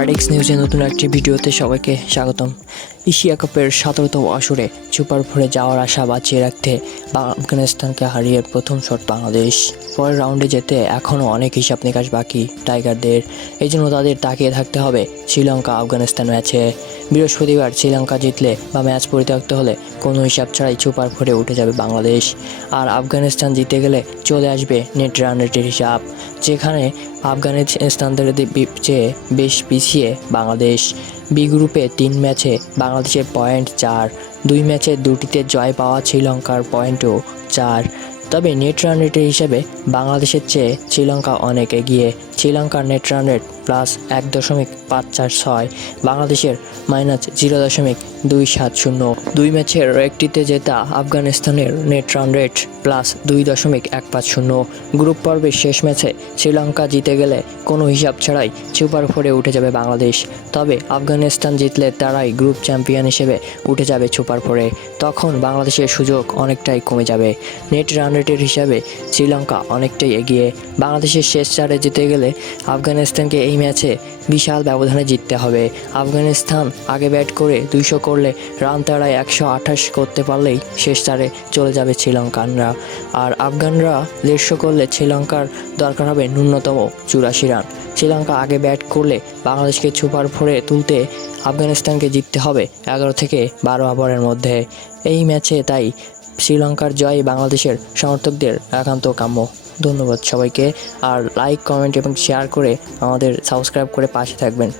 পার্টিক্স নিউজে নতুন একটি ভিডিওতে সবাইকে স্বাগতম। এশিয়া কাপের 17তম আসরে সুপার ফোরে যাওয়ার আশা বাঁচিয়ে রাখতে আফগানিস্তানকে হারিয়ে প্রথম শট বাংলাদেশ। পরের রাউন্ডে যেতে এখনও অনেক হিসাব নিকাশ বাকি টাইগারদের। এই জন্য তাদের তাকিয়ে থাকতে হবে শ্রীলঙ্কা আফগানিস্তান ম্যাচে। বৃহস্পতিবার শ্রীলঙ্কা জিতলে বা ম্যাচ পরিত্যক্ত হলে কোনো হিসাব ছাড়াই সুপার ফোরে উঠে যাবে বাংলাদেশ। আর আফগানিস্তান জিতে গেলে চলে আসবে নেট রান রেটের হিসাব, যেখানে আফগানিস্তানদের চেয়ে বেশ পিছিয়ে বাংলাদেশ। বি গ্রুপে 3 ম্যাচে বাংলাদেশের পয়েন্ট 4, 2 ম্যাচে 2টিতে জয় পাওয়া শ্রীলঙ্কার পয়েন্টও 4। তবে নেট রান রেটের হিসেবে বাংলাদেশের চেয়ে শ্রীলঙ্কা অনেক এগিয়ে। শ্রীলঙ্কার নেট রান রেট +1.546, বাংলাদেশের -0.270। 2 ম্যাচের একটিতে জেতা আফগানিস্তানের নেট রান রেট +2.150। গ্রুপ পর্বের শেষ ম্যাচে শ্রীলঙ্কা জিতে গেলে কোনো হিসাব ছাড়াই সুপার ফোরে উঠে যাবে বাংলাদেশ। তবে আফগানিস্তান জিতলে তারাই গ্রুপ চ্যাম্পিয়ন হিসেবে উঠে যাবে সুপার ফোরে। তখন বাংলাদেশের সুযোগ অনেকটাই কমে যাবে। নেট রান রেটের হিসাবে শ্রীলঙ্কা অনেকটাই এগিয়ে। বাংলাদেশের শেষ 4-এ জিতে গেলে আফগানিস্তানকে এই ম্যাচে বিশাল ব্যবধানে জিততে হবে। আফগানিস্তান আগে ব্যাট করে 200 করলে রান তাড়ায় 128 করতে পারলেই শেষ 4-এ চলে যাবে শ্রীলঙ্কানরা। আর আফগানরা 150 করলে শ্রীলঙ্কার দরকার হবে ন্যূনতম 84 রান। শ্রীলঙ্কা আগে ব্যাট করলে বাংলাদেশকে সুপার ফোরে তুলতে আফগানিস্তানকে জিততে হবে 11 থেকে 12 ওভারের মধ্যে। এই ম্যাচে তাই শ্রীলঙ্কার জয় বাংলাদেশের সমর্থকদের একান্ত কাম্য। ধন্যবাদ সবাইকে। আর লাইক, কমেন্ট এবং শেয়ার করে আমাদের সাবস্ক্রাইব করে পাশে থাকবেন।